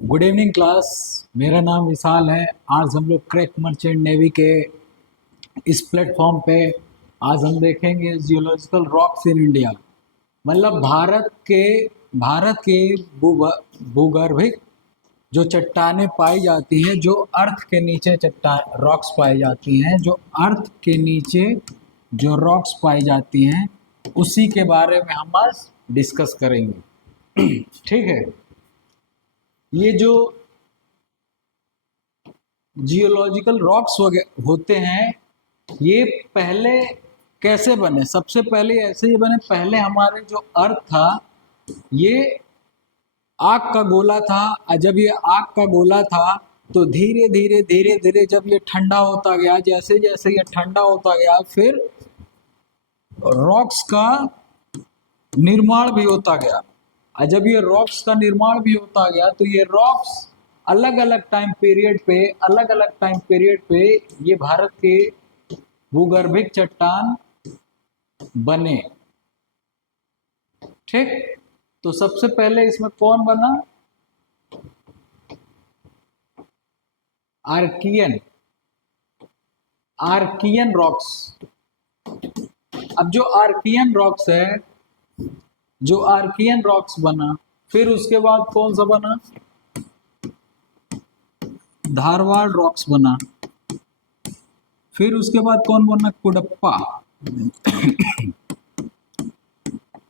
Good evening class. मेरा नाम विशाल है। आज हम लोग क्रैक मर्चेंट नेवी के इस प्लेटफॉर्म पे आज हम देखेंगे जियोलॉजिकल रॉक्स इन इंडिया। मतलब भारत के भूगर्भिक जो चट्टानें पाई जाती हैं, जो अर्थ के नीचे चट्टान रॉक्स पाई जाती हैं, जो अर्थ के नीचे जो रॉक्स पाई जाती हैं, उसी के बारे में हम आज डिस्कस करेंगे। ठीक है। ये जो जियोलॉजिकल रॉक्स होते हैं, ये पहले कैसे बने? सबसे पहले ऐसे ही बने। पहले हमारे जो अर्थ था, ये आग का गोला था। और जब ये आग का गोला था, तो धीरे धीरे धीरे धीरे जब ये ठंडा होता गया, जैसे जैसे ये ठंडा होता गया, फिर रॉक्स का निर्माण भी होता गया। और जब ये रॉक्स का निर्माण भी होता गया, तो ये रॉक्स अलग अलग टाइम पीरियड पे ये भारत के भूगर्भिक चट्टान बने। ठीक। तो सबसे पहले इसमें कौन बना? Archaean Archaean rocks. अब जो आर्कियन रॉक्स बना, फिर उसके बाद कौन सा बना? धारवाड़ रॉक्स बना। फिर उसके बाद कौन बना?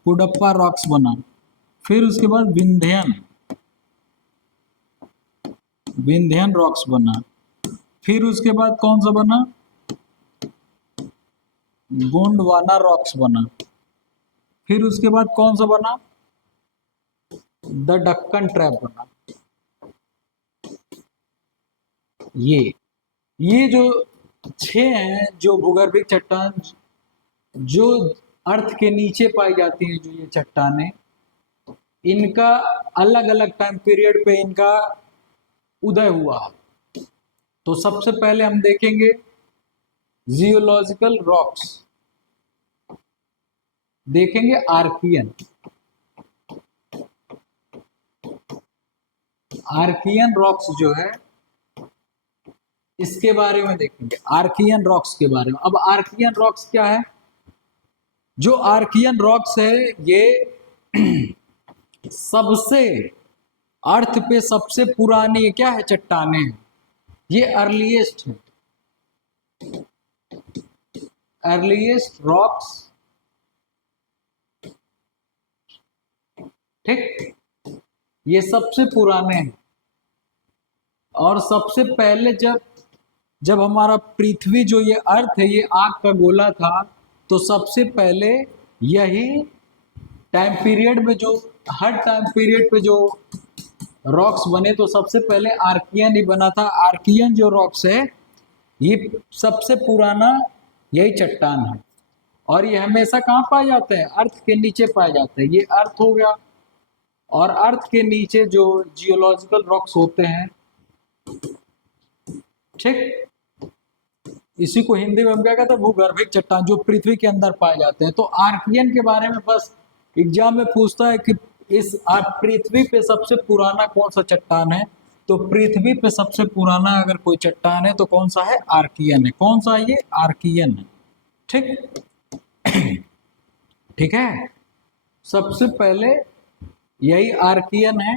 कुडप्पा रॉक्स बना। फिर उसके बाद विंध्यन रॉक्स बना। फिर उसके बाद कौन सा बना? गोंडवाना रॉक्स बना। फिर उसके बाद कौन सा बना? द डक्कन ट्रैप बना। ये जो छह हैं, जो भूगर्भिक चट्टान जो अर्थ के नीचे पाई जाती हैं, जो ये चट्टानें, इनका अलग अलग टाइम पीरियड पे इनका उदय हुआ। तो सबसे पहले हम देखेंगे जियोलॉजिकल रॉक्स, देखेंगे आर्कियन रॉक्स जो है, इसके बारे में देखेंगे। आर्कियन रॉक्स के बारे में। अब आर्कियन रॉक्स क्या है? जो आर्कियन रॉक्स है, ये सबसे अर्थ पे सबसे पुरानी क्या है? चट्टानें हैं। ये अर्लीस्ट रॉक्स। ठीक। ये सबसे पुराने हैं। और सबसे पहले जब जब हमारा पृथ्वी, जो ये अर्थ है, ये आग का गोला था, तो सबसे पहले यही टाइम पीरियड में जो हर टाइम पीरियड पे जो रॉक्स बने, तो सबसे पहले आर्कियन ही बना था। आर्कियन जो रॉक्स है, ये सबसे पुराना यही चट्टान है। और ये हमेशा कहाँ पाए जाते हैं? अर्थ के नीचे पाए जाते हैं। ये अर्थ हो गया। और अर्थ के नीचे जो जियोलॉजिकल रॉक्स होते हैं, ठीक, इसी को हिंदी में हम क्या कहते हैं? भूगर्भिक चट्टान, जो पृथ्वी के अंदर पाए जाते हैं। तो आर्कियन के बारे में बस एग्जाम में पूछता है कि इस पृथ्वी पे सबसे पुराना कौन सा चट्टान है। तो पृथ्वी पे सबसे पुराना अगर कोई चट्टान है, तो कौन सा है? आर्कियन है। कौन सा है? ये आर्कियन है। ठीक। ठीक है। सबसे पहले यही आर्कियन है।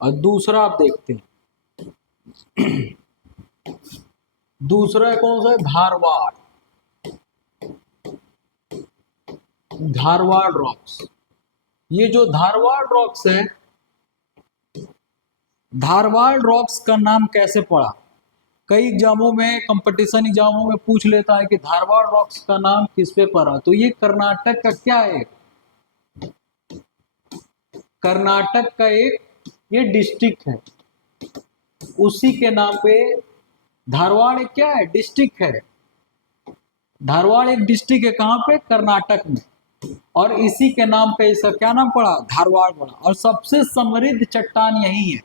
और दूसरा आप देखते हैं, दूसरा कौन सा है? धारवाड़ रॉक्स। ये जो धारवाड़ रॉक्स है, धारवाड़ रॉक्स का नाम कैसे पड़ा? कई एग्जामों में, कंपटीशन एग्जामों में पूछ लेता है कि धारवाड़ रॉक्स का नाम किस पे पड़ा। तो ये कर्नाटक का क्या है? कर्नाटक का एक ये डिस्ट्रिक्ट है, उसी के नाम पे धारवाड़ एक क्या है? डिस्ट्रिक्ट है। धारवाड़ एक डिस्ट्रिक्ट है। कहाँ पे? कर्नाटक में। और इसी के नाम पे इसका क्या नाम पड़ा? धारवाड़ पड़ा। और सबसे समृद्ध चट्टान यही है।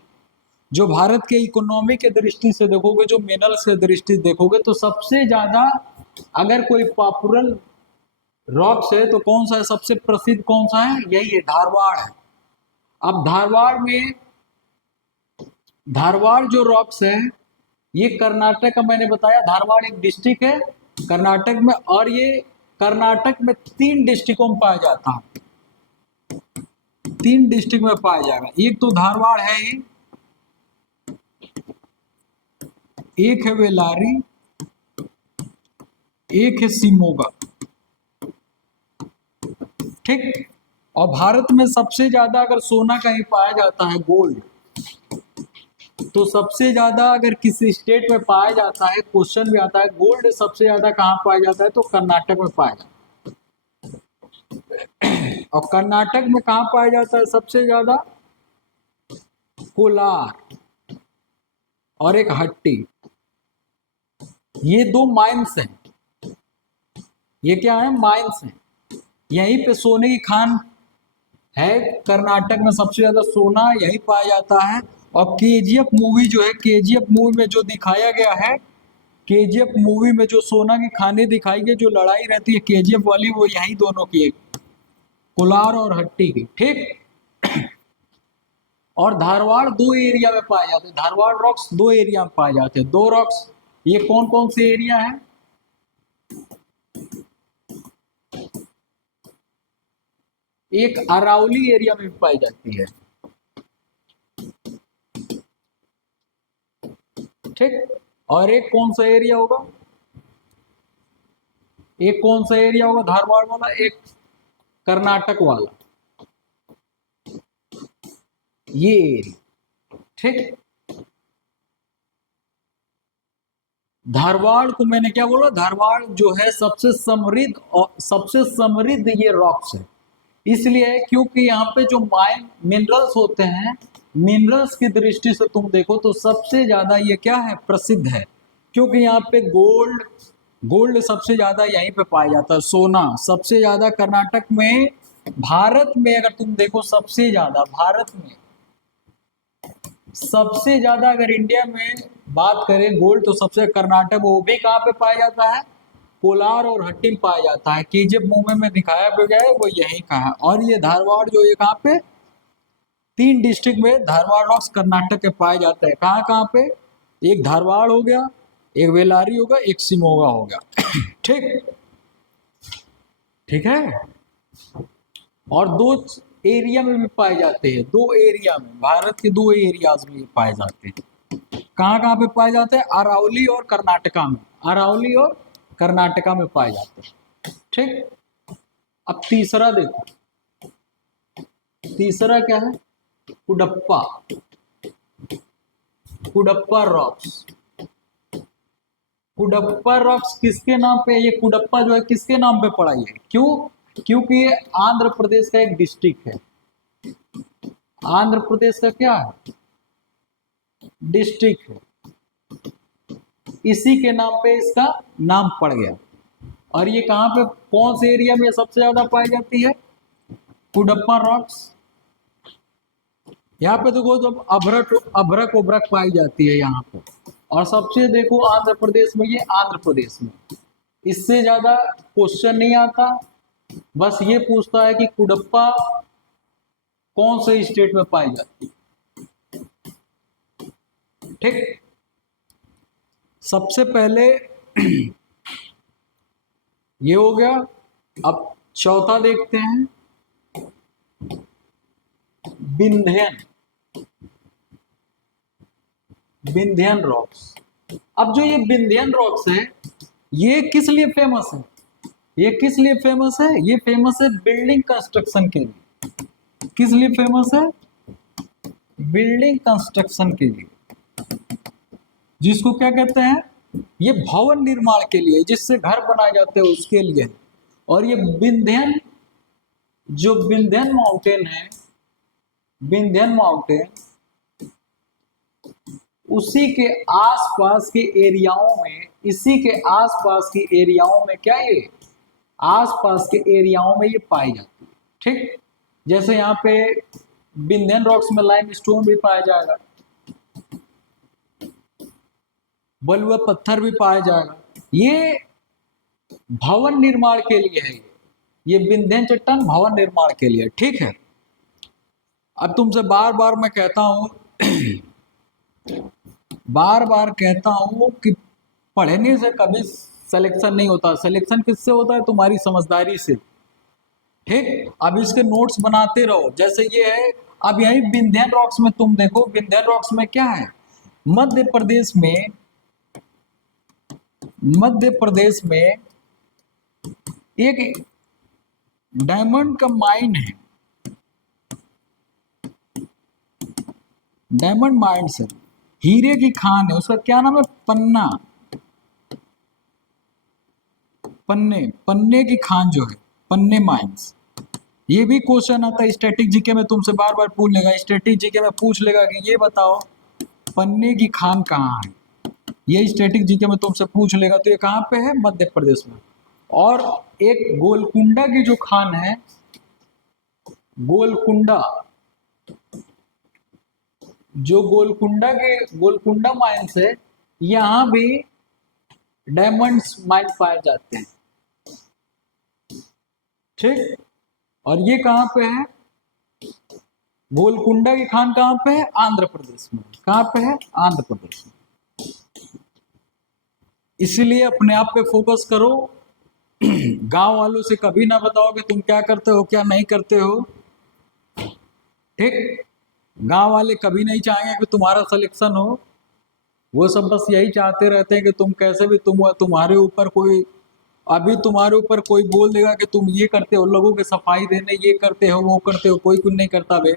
जो भारत के इकोनॉमी के दृष्टि से देखोगे, जो मिनरल्स के दृष्टि से देखोगे, तो सबसे ज्यादा अगर कोई पॉपुलर रॉक्स है, तो कौन सा है? सबसे प्रसिद्ध कौन सा है? यही है, धारवाड़ है। अब धारवाड़ में धारवाड़ जो रॉक्स है ये कर्नाटक का, मैंने बताया धारवाड़ एक डिस्ट्रिक्ट है कर्नाटक में, और ये कर्नाटक में 3 डिस्ट्रिक्टों में पाया जाता है, 3 डिस्ट्रिक्ट में पाया जाएगा। एक तो धारवाड़ है ही, एक है बेल्लारी, एक है शिमोगा। ठीक। और भारत में सबसे ज्यादा अगर सोना कहीं पाया जाता है, गोल्ड, तो सबसे ज्यादा अगर किसी स्टेट में पाया जाता है, क्वेश्चन भी आता है गोल्ड सबसे ज्यादा कहाँ पाया जाता है, तो कर्नाटक में पाया जाता है। और कर्नाटक में कहाँ पाया जाता है सबसे ज्यादा? कोलार और एक हट्टी, ये 2 माइंस हैं। ये क्या है? माइंस हैं। यहीं पे सोने की खान है, कर्नाटक में सबसे ज्यादा सोना यही पाया जाता है। और केजीएफ मूवी जो है, केजीएफ मूवी में जो दिखाया गया है, केजीएफ मूवी में जो सोना की खानें दिखाई गई, जो लड़ाई रहती है केजीएफ वाली, वो यही दोनों की है, कोलार और हट्टी की। ठीक। और धारवाड़ 2 एरिया में पाए जाते हैं, धारवाड़ रॉक्स 2 एरिया में पाए जाते हैं। 2 रॉक्स, ये कौन कौन से एरिया है? एक अरावली एरिया में पाई जाती है। ठीक। और एक कौन सा एरिया होगा? एक कौन सा एरिया होगा धारवाड़ वाला? एक कर्नाटक वाला, ये एरिया। ठीक। धारवाड़ को मैंने क्या बोला? धारवाड़ जो है सबसे समृद्ध, और सबसे समृद्ध ये रॉक्स है। इसलिए क्योंकि यहाँ पे जो माइन मिनरल्स होते हैं, मिनरल्स की दृष्टि से तुम देखो तो सबसे ज्यादा ये क्या है? प्रसिद्ध है। क्योंकि यहाँ पे गोल्ड, गोल्ड सबसे ज्यादा यहीं पे पाया जाता है। सोना सबसे ज्यादा कर्नाटक में। भारत में अगर तुम देखो सबसे ज्यादा, भारत में सबसे ज्यादा अगर इंडिया में बात करें गोल्ड, तो सबसे कर्नाटक, वो भी कहाँ पे पाया जाता है? कोलार और हट्टी में पाया जाता है। केजीएफ मूवी में दिखाया गया है वो यही का है। और ये धारवाड़ जो ये कहाँ पे? 3 डिस्ट्रिक्ट में धारवाड़ रॉक्स कर्नाटक के पाए जाते हैं। कहाँ कहाँ पे? एक धारवाड़ हो गया, एक बेल्लारी होगा, एक शिमोगा हो गया। ठीक। ठीक है। और 2 एरिया में भी पाए जाते हैं, 2 एरिया में, भारत के 2 एरियाज में पाए जाते हैं। कहाँ कहाँ पे पाए जाते हैं? अरावली और कर्नाटका में, अरावली और कर्नाटका में पाए जाते हैं। ठीक। अब तीसरा देखो, तीसरा क्या है? कुडप्पा, कुडप्पा रॉक्स। कुडप्पा रॉक्स किसके नाम पे? ये कुडप्पा जो है किसके नाम पे पड़ा है? क्यों? क्योंकि ये आंध्र प्रदेश का एक डिस्ट्रिक्ट है। आंध्र प्रदेश का क्या है? डिस्ट्रिक्ट है। इसी के नाम पे इसका नाम पड़ गया। और ये कहाँ पे, कौन से एरिया में सबसे ज्यादा पाई जाती है? कुडप्पा रॉक्स। यहाँ पे देखो जब अभ्रक अभ्रक उभरक पाई जाती है यहाँ पे। और सबसे देखो आंध्र प्रदेश में, ये आंध्र प्रदेश में। इससे ज्यादा क्वेश्चन नहीं आता, बस ये पूछता है कि कुडप्पा कौन से स्टेट में पाई जाती है। ठीक। सबसे पहले ये हो गया। अब चौथा देखते हैं, विंध्यन, विंध्यन रॉक्स। अब जो ये विंध्यन रॉक्स है, ये किस लिए फेमस है? ये किस लिए फेमस है? ये फेमस है बिल्डिंग कंस्ट्रक्शन के लिए। किस लिए फेमस है? बिल्डिंग कंस्ट्रक्शन के लिए। जिसको क्या कहते हैं? ये भवन निर्माण के लिए, जिससे घर बनाए जाते हैं उसके लिए। और ये विंध्यन, जो विंध्यन माउंटेन है, विंध्यन माउंटेन, उसी के आसपास के एरियाओं में, इसी के आसपास के एरियाओं में क्या, ये आसपास के एरियाओं में ये पाई जाती है। ठीक। जैसे यहाँ पे विंध्यन रॉक्स में लाइम स्टोन भी पाया जाएगा, बलुआ पत्थर भी पाया जाएगा। ये भवन निर्माण के लिए है, ये विंध्यन चट्टान भवन निर्माण के लिए। ठीक है। अब तुमसे बार बार मैं कहता हूं बार बार कहता हूं कि पढ़ने से कभी सिलेक्शन नहीं होता। सिलेक्शन किससे होता है? तुम्हारी समझदारी से। ठीक, अब इसके नोट्स बनाते रहो। जैसे ये है, अब यही विंध्य रॉक्स में तुम देखो, विंध्य रॉक्स में क्या है? मध्य प्रदेश में, मध्य प्रदेश में एक डायमंड का माइन है, डायमंड माइन से हीरे की खान है, उसका क्या नाम है? पन्ना, पन्ने, पन्ने की खान जो है, पन्ने माइंस। ये भी क्वेश्चन आता है स्टैटिक जीके में, तुमसे बार बार पूछ लेगा। स्टैटिक जीके में पूछ लेगा कि ये बताओ पन्ने की खान कहाँ है। ये स्टैटिक जीके में तुमसे पूछ लेगा। तो ये कहाँ पे है? मध्य प्रदेश में। और एक गोलकुंडा की जो खान है, गोलकुंडा, जो गोलकुंडा के गोलकुंडा माइंस है, यहाँ भी डायमंड्स माइन पाए जाते हैं। ठीक, और ये कहाँ पे है? गोलकुंडा की खान कहाँ पे है? आंध्र प्रदेश में। कहाँ पे है? आंध्र प्रदेश में। इसीलिए अपने आप पे फोकस करो। गांव वालों से कभी ना बताओ कि तुम क्या करते हो क्या नहीं करते हो। ठीक, गांव वाले कभी नहीं चाहेंगे कि तुम्हारा सिलेक्शन हो। वो सब बस यही चाहते रहते हैं कि तुम कैसे भी, तुम्हारे ऊपर कोई, अभी तुम्हारे ऊपर कोई बोल देगा कि तुम ये करते हो, लोगों के सफाई देने ये करते हो वो करते हो, कोई कुछ नहीं करता बे।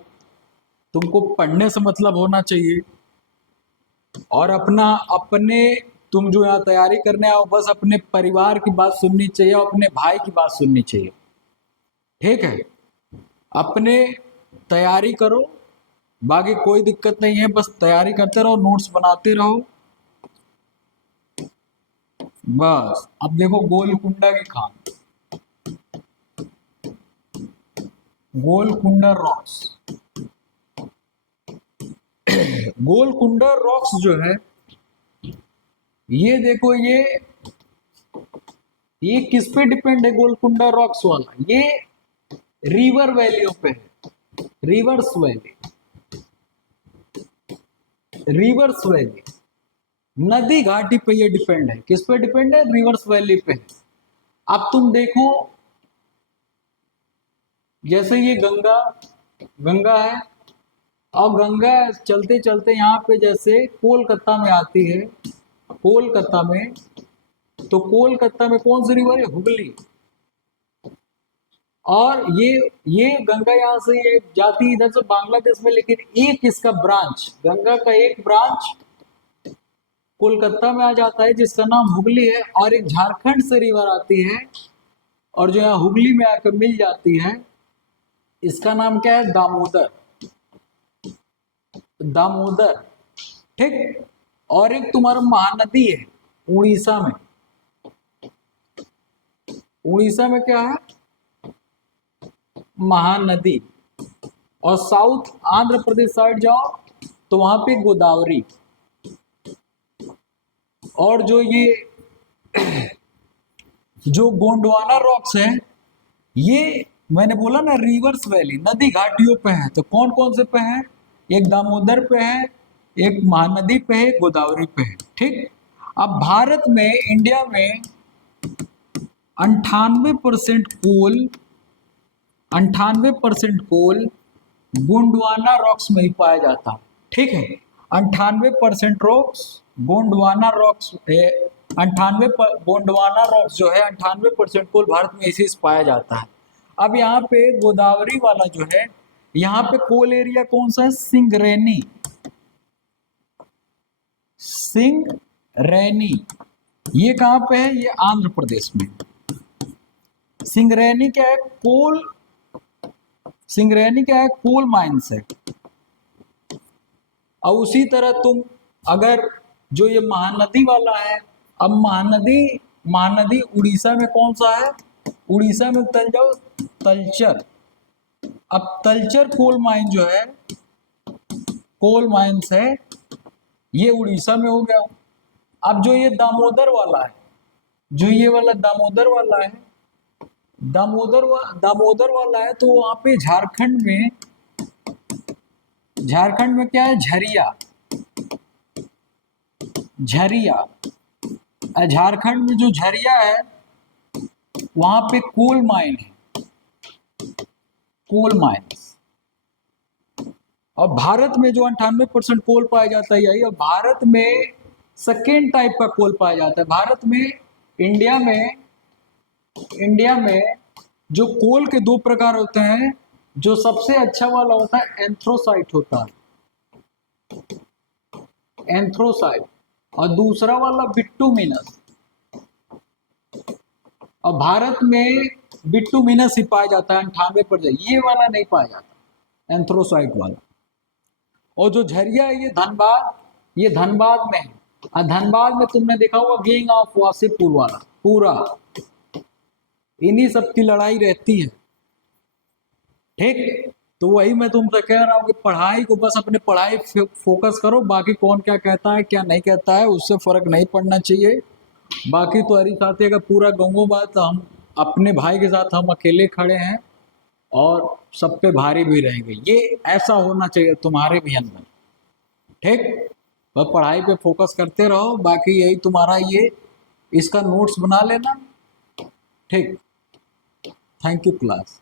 तुमको पढ़ने से मतलब होना चाहिए, और अपना अपने, तुम जो यहाँ तैयारी करने आओ, बस अपने परिवार की बात सुननी चाहिए और अपने भाई की बात सुननी चाहिए। ठीक है, अपने तैयारी करो, बाकी कोई दिक्कत नहीं है, बस तैयारी करते रहो, नोट्स बनाते रहो बस। अब देखो गोलकुंडा की खान, गोलकुंडा रॉक्स, गोलकुंडा रॉक्स जो है, ये देखो ये किस पे डिपेंड है? गोलकुंडा रॉक्स वाला ये रिवर वैलियों पे है, रिवर्स वैली, रिवर्स वैली, नदी घाटी पे ये डिपेंड है। किस पे डिपेंड है? रिवर्स वैली पे। अब तुम देखो, जैसे ये गंगा, गंगा है, और गंगा चलते चलते यहाँ पे जैसे कोलकाता में आती है, कोलकाता में, तो कोलकाता में कौन सी रिवर है? हुगली। और ये गंगा यहाँ से ये जाती इधर से बांग्लादेश में, लेकिन एक इसका ब्रांच, गंगा का एक ब्रांच कोलकाता में आ जाता है जिसका नाम हुगली है, और एक झारखंड से रिवर आती है और जो यहाँ हुगली में आकर मिल जाती है, इसका नाम क्या है? दामोदर, दामोदर। ठीक, और एक तुम्हारा महानदी है उड़ीसा में, उड़ीसा में क्या है? महानदी। और साउथ आंध्र प्रदेश साइड जाओ तो वहां पे गोदावरी। और जो ये जो गोंडवाना रॉक्स है, ये मैंने बोला ना रिवर्स वैली, नदी घाटियों पे है। तो कौन कौन से पे है? एक दामोदर पे है, एक महानदी पे है, गोदावरी पे है। ठीक, अब भारत में, इंडिया में 98% कोल, 98% कोल गोंडवाना रॉक्स में ही पाया जाता है। ठीक है, 98% rocks Gondwana rocks, 98 Gondwana rocks जो है, 98% कोल भारत में इसी से पाया जाता है। अब यहाँ पे गोदावरी वाला जो है, यहाँ पे कोल एरिया कौन सा है? सिंगरेनी, सिंगरेनी। ये कहाँ पे है? ये आंध्र प्रदेश में। सिंगरेनी क्या है? कोल, सिंगरेनी क्या है? कोल माइंस है। और उसी तरह तुम अगर जो ये महानदी वाला है, अब महानदी, महानदी उड़ीसा में कौन सा है? उड़ीसा में चल जाओ, तलचर। अब तलचर कोल माइन जो है, कोल माइंस है, ये उड़ीसा में हो गया। अब जो ये दामोदर वाला है, जो ये वाला दामोदर वाला है, दामोदर वाला है, तो वहां पे झारखंड में, झारखंड में क्या है? झरिया, झरिया, झारखंड में जो झरिया है वहां पे कोल माइन है, कोल माइंस। और भारत में जो 98% कोल पाया जाता है यही, और भारत में सेकेंड टाइप का कोल पाया जाता है। भारत में, इंडिया में जो कोल के दो प्रकार होते हैं। जो सबसे अच्छा वाला होता है एंथ्रोसाइट होता है, एंथ्रोसाइट, और दूसरा वाला बिट्टूमिनस। और भारत में बिट्टूमिनस ही पाया जाता है 98%, ये वाला नहीं पाया जाता, एंथ्रोसाइट वाला। और जो झरिया है ये धनबाद में है। और धनबाद में तुमने देखा होगा गैंग ऑफ वासेपुर वाला, पूरा इन्हीं सब की लड़ाई रहती है। ठीक, तो वही मैं तुमसे कह रहा हूँ कि पढ़ाई को बस अपने पढ़ाई फोकस करो, बाकी कौन क्या कहता है क्या नहीं कहता है उससे फर्क नहीं पड़ना चाहिए। बाकी तो हरी साथी अगर पूरा गंगो बात, हम अपने भाई के साथ हम अकेले खड़े हैं और सब पे भारी भी रहेंगे, ये ऐसा होना चाहिए तुम्हारे भी अंदर। ठीक, बस पढ़ाई पे फोकस करते रहो, बाकी यही तुम्हारा ये इसका नोट्स बना लेना। ठीक, थैंक यू क्लास।